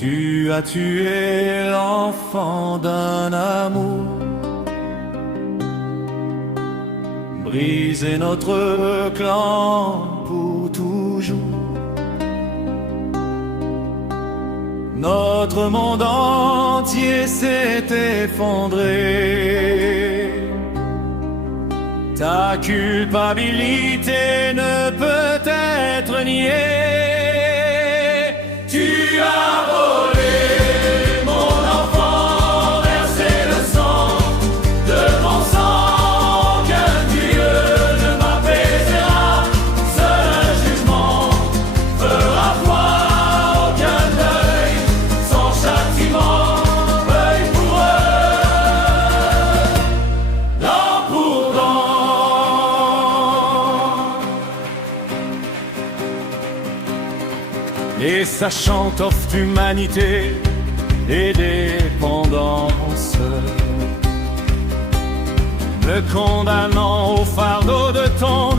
Tu as tué l'enfant d'un amour, brisé notre clan pour toujours. Notre monde entier s'est effondré. Ta culpabilité ne peut être niée. Tu as volé mon enfant, versé le sang de mon sang. Qu'un Dieu ne m'apaisera, seul un jugement fera foi. Aucun deuil sans châtiment, œil pour œil, dent pour dent. Et sachant offre d'humanité et dépendance, me condamnant au fardeau de ton